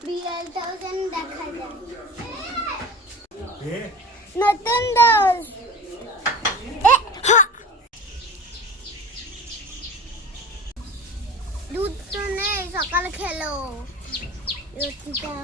BL1000 দেখা যায় এ নতুন দোষ দুধ তো নেই সকালে খেলো রুটিটা